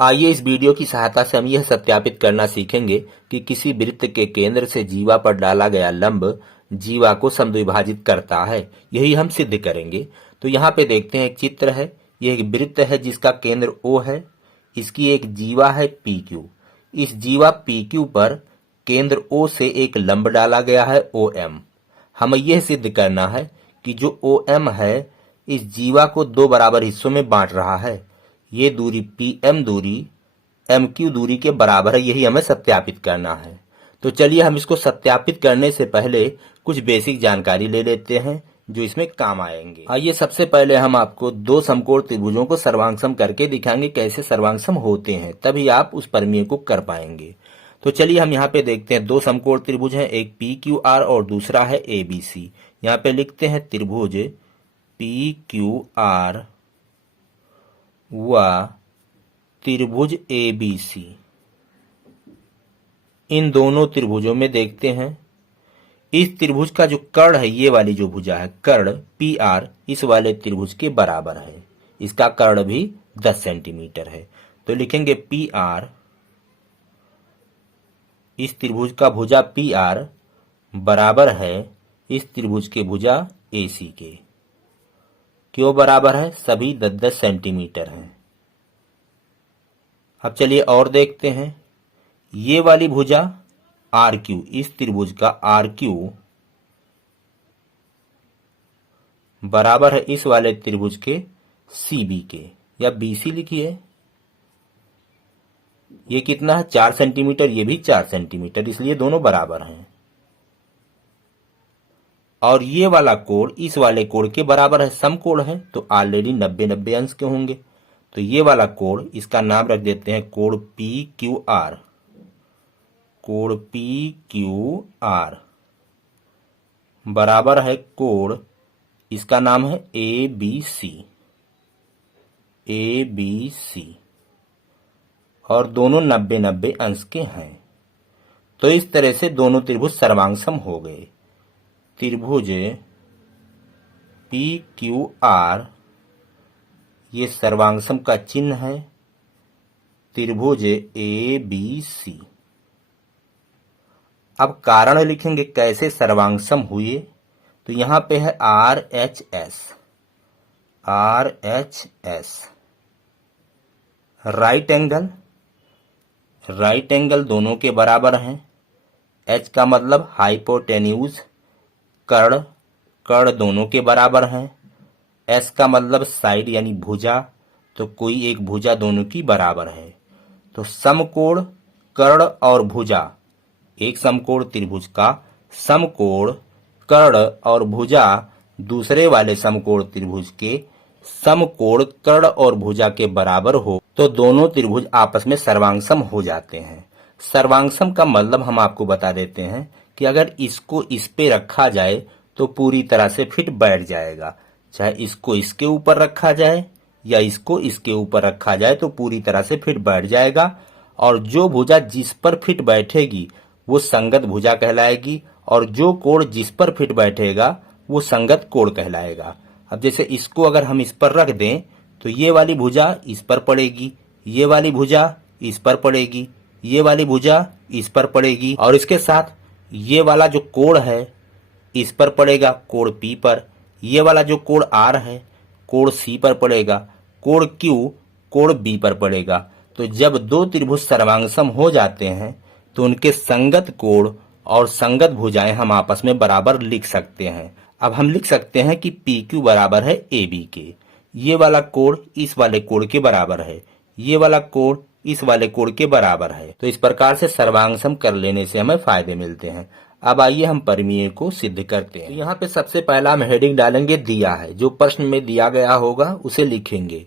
आइए इस वीडियो की सहायता से हम यह सत्यापित करना सीखेंगे कि किसी वृत्त के केंद्र से जीवा पर डाला गया लंब जीवा को समद्विभाजित करता है। यही हम सिद्ध करेंगे। तो यहाँ पे देखते हैं, एक चित्र है। यह एक वृत्त है जिसका केंद्र O है। इसकी एक जीवा है PQ। इस जीवा PQ पर केंद्र O से एक लंब डाला गया है OM। हमें यह सिद्ध करना है कि जो OM है इस जीवा को दो बराबर हिस्सों में बांट रहा है। ये दूरी PM दूरी MQ दूरी के बराबर है। यही हमें सत्यापित करना है। तो चलिए हम इसको सत्यापित करने से पहले कुछ बेसिक जानकारी ले लेते हैं जो इसमें काम आएंगे। आइए सबसे पहले हम आपको दो समकोण त्रिभुजों को सर्वांगसम करके दिखाएंगे कैसे सर्वांगसम होते हैं, तभी आप उस प्रमेय को कर पाएंगे। तो चलिए हम यहाँ पे देखते हैं, दो समकोण त्रिभुज हैं, एक PQR और दूसरा है ABC। यहाँ पे लिखते हैं त्रिभुज PQR व त्रिभुज ABC। इन दोनों त्रिभुजों में देखते हैं, इस त्रिभुज का जो कर्ण है, ये वाली जो भुजा है कर्ण PR इस वाले त्रिभुज के बराबर है। इसका कर्ण भी 10 सेंटीमीटर है। तो लिखेंगे PR, इस त्रिभुज का भुजा PR बराबर है इस त्रिभुज के भुजा AC के। क्यों बराबर है? सभी 10-10 सेंटीमीटर हैं। अब चलिए और देखते हैं, ये वाली भुजा RQ, इस त्रिभुज का RQ बराबर है इस वाले त्रिभुज के CB के, या BC लिखिए। ये कितना है? 4 सेंटीमीटर, ये भी 4 सेंटीमीटर, इसलिए दोनों बराबर हैं। और ये वाला कोण इस वाले कोण के बराबर है, समकोण है, तो ऑलरेडी 90-90 अंश के होंगे। तो ये वाला कोण, इसका नाम रख देते हैं कोण PQR। कोण PQR बराबर है कोण, इसका नाम है ABC। ABC और दोनों 90-90 अंश के हैं। तो इस तरह से दोनों त्रिभुज सर्वांगसम हो गए। त्रिभुज PQR ये सर्वांगसम का चिन्ह है, त्रिभुज ABC। अब कारण लिखेंगे कैसे सर्वांगसम हुए। तो यहां पे है RHS। Right angle, right angle दोनों के बराबर हैं। H का मतलब हाइपोटेन्यूज, कर्ण, कर्ण दोनों के बराबर हैं। S का मतलब साइड यानी भुजा, तो कोई एक भुजा दोनों की बराबर है। तो समकोण कर्ण और भुजा, एक समकोण त्रिभुज का समकोण कर्ण और भुजा दूसरे वाले समकोण त्रिभुज के समकोण कर्ण और भुजा के बराबर हो तो दोनों त्रिभुज आपस में सर्वांगसम हो जाते हैं। सर्वांगसम का मतलब हम आपको बता देते हैं कि अगर इसको इस पे रखा जाए तो पूरी तरह से फिट बैठ जाएगा, चाहे इसको इसके ऊपर रखा जाए या इसको इसके ऊपर रखा जाए तो पूरी तरह से फिट बैठ जाएगा। और जो भुजा जिस पर फिट बैठेगी वो संगत भुजा कहलाएगी, और जो कोण जिस पर फिट बैठेगा वो संगत कोण कहलाएगा। अब जैसे इसको अगर हम इस पर रख दें तो ये वाली भुजा इस पर पड़ेगी, ये वाली भुजा इस पर पड़ेगी, ये वाली भुजा इस पर पड़ेगी, और इसके साथ ये वाला जो कोण है इस पर पड़ेगा, कोण P पर। ये वाला जो कोण R है कोण C पर पड़ेगा, कोण Q कोण B पर पड़ेगा। तो जब दो त्रिभुज सर्वांगसम हो जाते हैं तो उनके संगत कोण और संगत भुजाएं हम आपस में बराबर लिख सकते हैं। अब हम लिख सकते हैं कि PQ बराबर है AB के। ये वाला कोण इस वाले कोण के बराबर है, ये वाला कोण इस वाले कोण के बराबर है। तो इस प्रकार से सर्वांगसम कर लेने से हमें फायदे मिलते हैं। अब आइए हम प्रमेय को सिद्ध करते हैं। यहाँ पे सबसे पहला हम हेडिंग डालेंगे दिया है, जो प्रश्न में दिया गया होगा उसे लिखेंगे।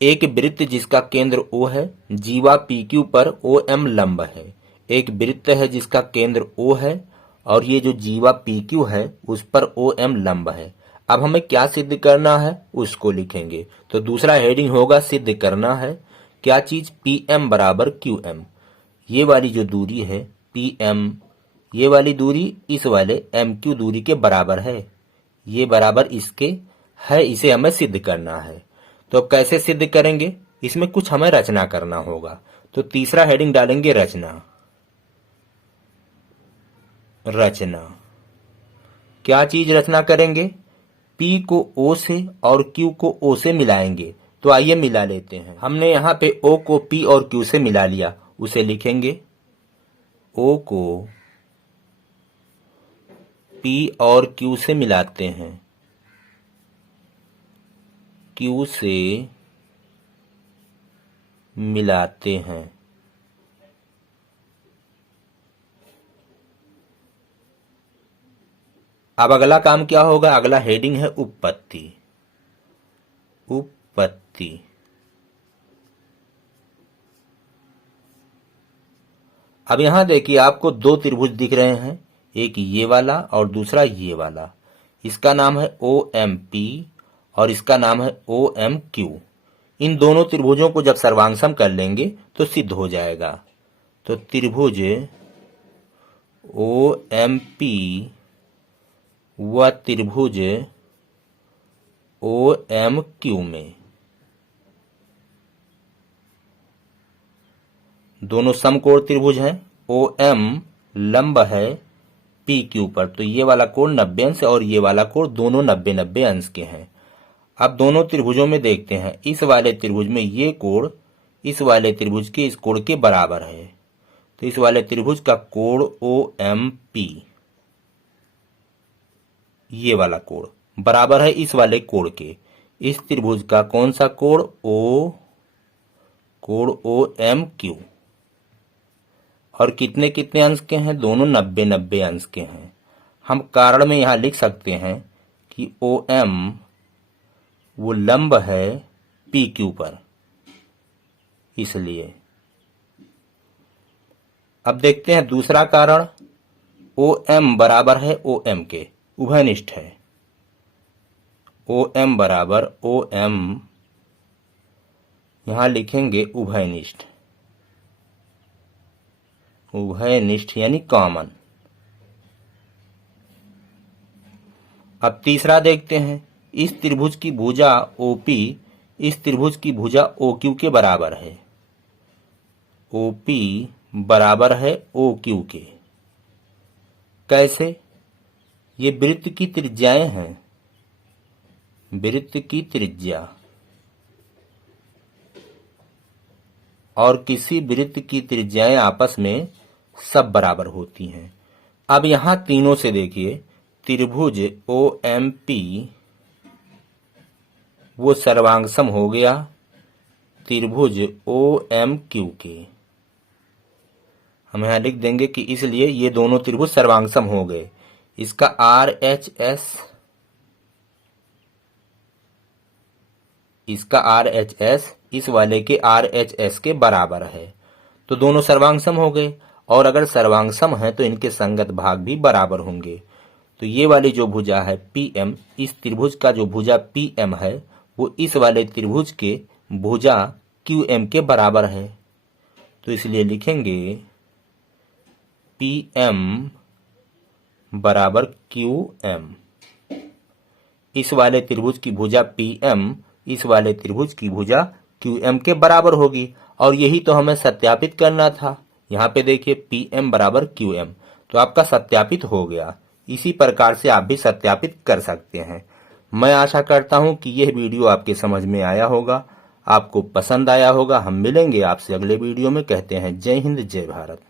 एक वृत्त जिसका केंद्र O है, जीवा PQ पर OM लंब है। एक वृत्त है जिसका केंद्र O है और ये जो जीवा PQ है उस पर OM लंब है। अब हमें क्या सिद्ध करना है उसको लिखेंगे। तो दूसरा हेडिंग होगा सिद्ध करना है। क्या चीज? PM बराबर QM। ये वाली जो दूरी है PM, ये वाली दूरी इस वाले MQ दूरी के बराबर है, ये बराबर इसके है, इसे हमें सिद्ध करना है। तो अब कैसे सिद्ध करेंगे? इसमें कुछ हमें रचना करना होगा। तो तीसरा हेडिंग डालेंगे रचना। रचना क्या चीज रचना करेंगे? पी को ओ से और क्यू को ओ से मिलाएंगे। तो आइए मिला लेते हैं। हमने यहाँ पे ओ को पी और क्यू से मिला लिया, उसे लिखेंगे ओ को पी और क्यू से मिलाते हैं, क्यू से मिलाते हैं। अब अगला काम क्या होगा? अगला हेडिंग है उपपत्ति। उपपत्ति अब यहां देखिए आपको दो त्रिभुज दिख रहे हैं, एक ये वाला और दूसरा ये वाला। इसका नाम है OMP और इसका नाम है OMQ। इन दोनों त्रिभुजों को जब सर्वांगसम कर लेंगे तो सिद्ध हो जाएगा। तो त्रिभुज OMP व त्रिभुज OMQ में दोनों समकोण त्रिभुज हैं। OM लंब है PQ पर, तो ये वाला कोण 90 अंश और ये वाला कोण दोनों 90-90 अंश के हैं। अब दोनों त्रिभुजों में देखते हैं, इस वाले त्रिभुज में ये कोण इस वाले त्रिभुज के इस कोण के बराबर है। तो इस वाले त्रिभुज का कोण OMP, ये वाला कोण बराबर है इस वाले कोण के। इस त्रिभुज का कौन सा कोण? कोण OMQ। और कितने कितने अंश के हैं? दोनों 90-90 अंश के हैं। हम कारण में यहां लिख सकते हैं कि OM वो लंब है PQ पर, इसलिए। अब देखते हैं दूसरा कारण। OM बराबर है OM के, उभयनिष्ठ है। OM बराबर OM, यहां लिखेंगे उभयनिष्ठ। उभयनिष्ठ यानी कॉमन। अब तीसरा देखते हैं, इस त्रिभुज की भुजा OP इस त्रिभुज की भुजा OQ के बराबर है। OP बराबर है OQ के। कैसे? ये वृत्त की त्रिज्याएं हैं, वृत्त की त्रिज्या, और किसी वृत्त की त्रिज्याएं आपस में सब बराबर होती हैं। अब यहां तीनों से देखिए, त्रिभुज OMP वो सर्वांगसम हो गया त्रिभुज OMQ के। हम यहां लिख देंगे कि इसलिए ये दोनों त्रिभुज सर्वांगसम हो गए। इसका RHS इस वाले के RHS के बराबर है। तो दोनों सर्वांगसम हो गए, और अगर सर्वांगसम है तो इनके संगत भाग भी बराबर होंगे। तो ये वाली जो भुजा है PM, इस त्रिभुज का जो भुजा PM है वो इस वाले त्रिभुज के भुजा QM के बराबर है। तो इसलिए लिखेंगे PM बराबर QM। इस वाले त्रिभुज की भुजा PM इस वाले त्रिभुज की भुजा QM के बराबर होगी, और यही तो हमें सत्यापित करना था। यहाँ पे देखिए PM बराबर QM, तो आपका सत्यापित हो गया। इसी प्रकार से आप भी सत्यापित कर सकते हैं। मैं आशा करता हूं कि यह वीडियो आपके समझ में आया होगा, आपको पसंद आया होगा। हम मिलेंगे आपसे अगले वीडियो में। कहते हैं जय हिंद, जय भारत।